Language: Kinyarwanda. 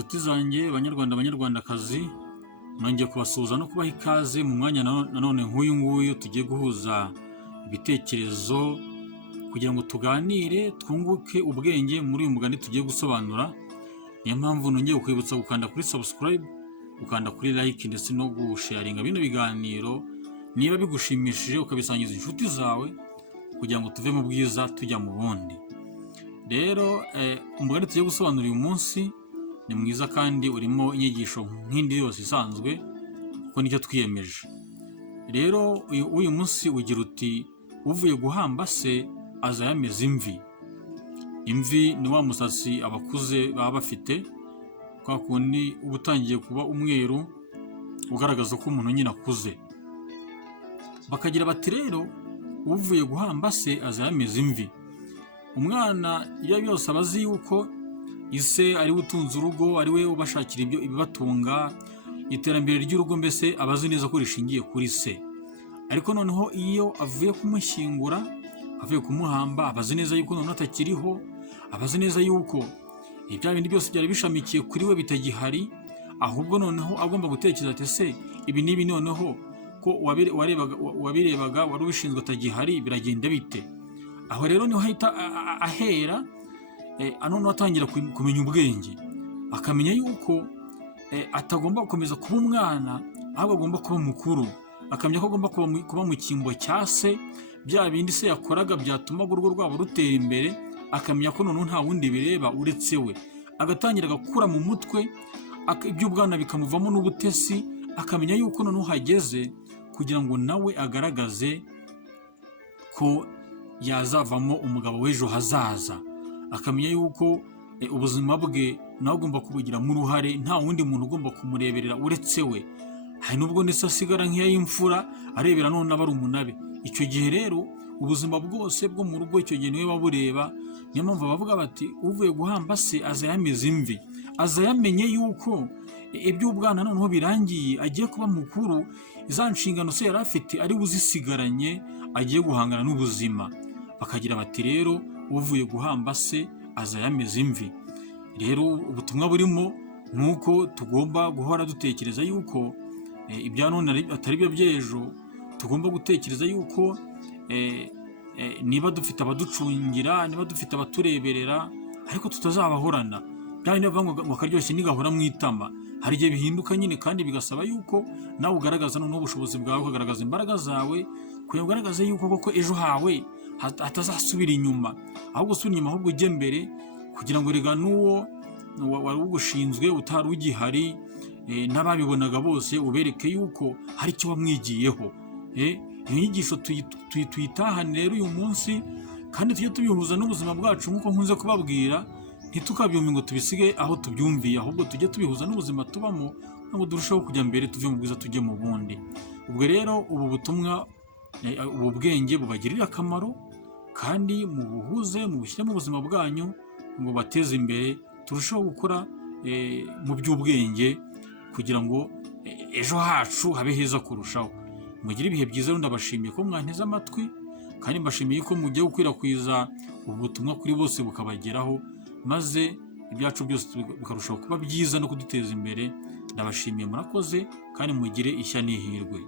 Inshuti zanjye banyarwanda banyarwandakazi, nongeye kubasuhuza no kubaha ikaze mu mwanya nanone nk'uyu nguyu tugiye guhuza ibitekerezo kugira ngo tuganire twunguke ubwenge muri uyu mugani tugiye gusobanura. Niyo mpamvu nongeye kukwibutsa gukanda kuri subscribe, gukanda kuri like ndetse no gusharinga bino biganiro niba bigushimishije, ukabisangiza inshuti zawe kugira ngo tuve mu bwiza tujya mu bundi. Rero umugani tugiye gusobanura uyu munsi ni mwiza kandi urimo inyigisho nk'indi yose isanzwe kuko nicyo twiyemeje. Rero uyu munsi ugira uti uvuye guhamba se aza yameze imvi. Imvi ni wa musatsi abakuze baba bafite, kwa kundi uba utangiye kuba umweru ugaragaza ko umuntu nyine akuze. Bakagira bati rero uvuye guhamba se aza yameze imvi. Umwana iyo byose aba azi yuko ise ari we utunze urugo, ari we ubashakira ibibatunga, iterambere ry'urugo mbese aba azi neza ko rishingiye kuri se. Ariko noneho iyo avuye kumushyingura, avuye kumuhamba, aba azi neza yuko noneho atakiriho, aba azi neza yuko ibya bindi byose byari bishamikiye kuri we bitagihari, ahubwo noneho agomba gutekereza ati ese ibi n'ibi noneho ko wabirebaga wari ubishinzwe atagihari biragenda bite? Aho rero niho ahita ahera noneho atangira kumenya ubwenge, akamenya yuko atagomba gukomeza kuba umwana ahubwo agomba kuba mukuru, akamenya ko agomba kuba mu cyimbo cya se, bya bindi se yakoraga byatuma urugo rwabo rutera imbere, akamenya ko noneho nta wundi bireba uretse we, agatangira agakura mu mutwe, iby'ubwana bikamuvamo n'ubutesi, akamenya yuko noneho hageze kugira ngo nawe agaragaze ko yazavamo umugabo w'ejo hazaza, akamenya yuko ubuzima bwe nawe agomba kubugiramo uruhare, nta wundi muntu ugomba kumureberera uretse we. Hari n'ubwo ndetse asigara nk'iy'imfura arebera none barumuna be. Icyo gihe rero ubuzima bwose bwo mu rugo icyo gihe niwe babureba. Niyo mpamvu bavuga bati uvuye guhamba se aza yameze imvi, aza yamenye yuko iby'ubwana noneho birangiye, agiye kuba mukuru, za nshingano se yari afite ari buzisigaranye, agiye guhangana n'ubuzima. Bakagira bati rero uvuye guhamba se aza yameze imvi. Rero ubutumwa burimo ni uko tugomba guhora dutekereza yuko ibya none atari byo by'ejo. Tugomba gutekereza yuko niba dufite abaducungira, niba dufite abatureberera, ariko tutazabahorana. Byari bavuga ngo akaryoshye ntigahora mu itama. Hari igihe bihinduka nyine, kandi bigasaba yuko nawe ugaragaza noneho ubushobozi bwawe, ukagaragaza imbaraga zawe, kugira ngo ugaragaze yuko koko ejo hawe hatazasubira inyuma, ahubwo usubira inyuma, ahubwo ujye mbere, kugira ngo rega n'uwo wari ugushinzwe utari ugihari, n'ababibonaga bose ubereke yuko hari icyo wamwigiyeho. Iyo nyigisho tuyitahane rero uyu munsi, kandi tujye tubihuza n'ubuzima bwacu nk'uko nkunze kubabwira. Ntitukabyumve ngo tubisige aho tubyumviye, ahubwo tujye tubihuza n'ubuzima tubamo, ngo turusheho kujya mbere, tuve mu bwiza tujye mu bundi. Ubwo rero ubu butumwa, ubu bwenge bubagirira akamaro, kandi mubuhuze, mubushyire mu buzima bwanyu ngo bateze imbere, turusheho gukora mu by'ubwenge kugira ngo ejo hacu habe heza kurushaho. Mugire ibihe byiza. Ndabashimiye ko mwanteze amatwi, kandi mbashimiye ko mugiye gukwirakwiza ubu butumwa kuri bose bukabageraho, maze ibyacu byose bikarushaho kuba byiza no kuduteza imbere. Ndabashimiye, murakoze, kandi mugire ishya n'ihirwe.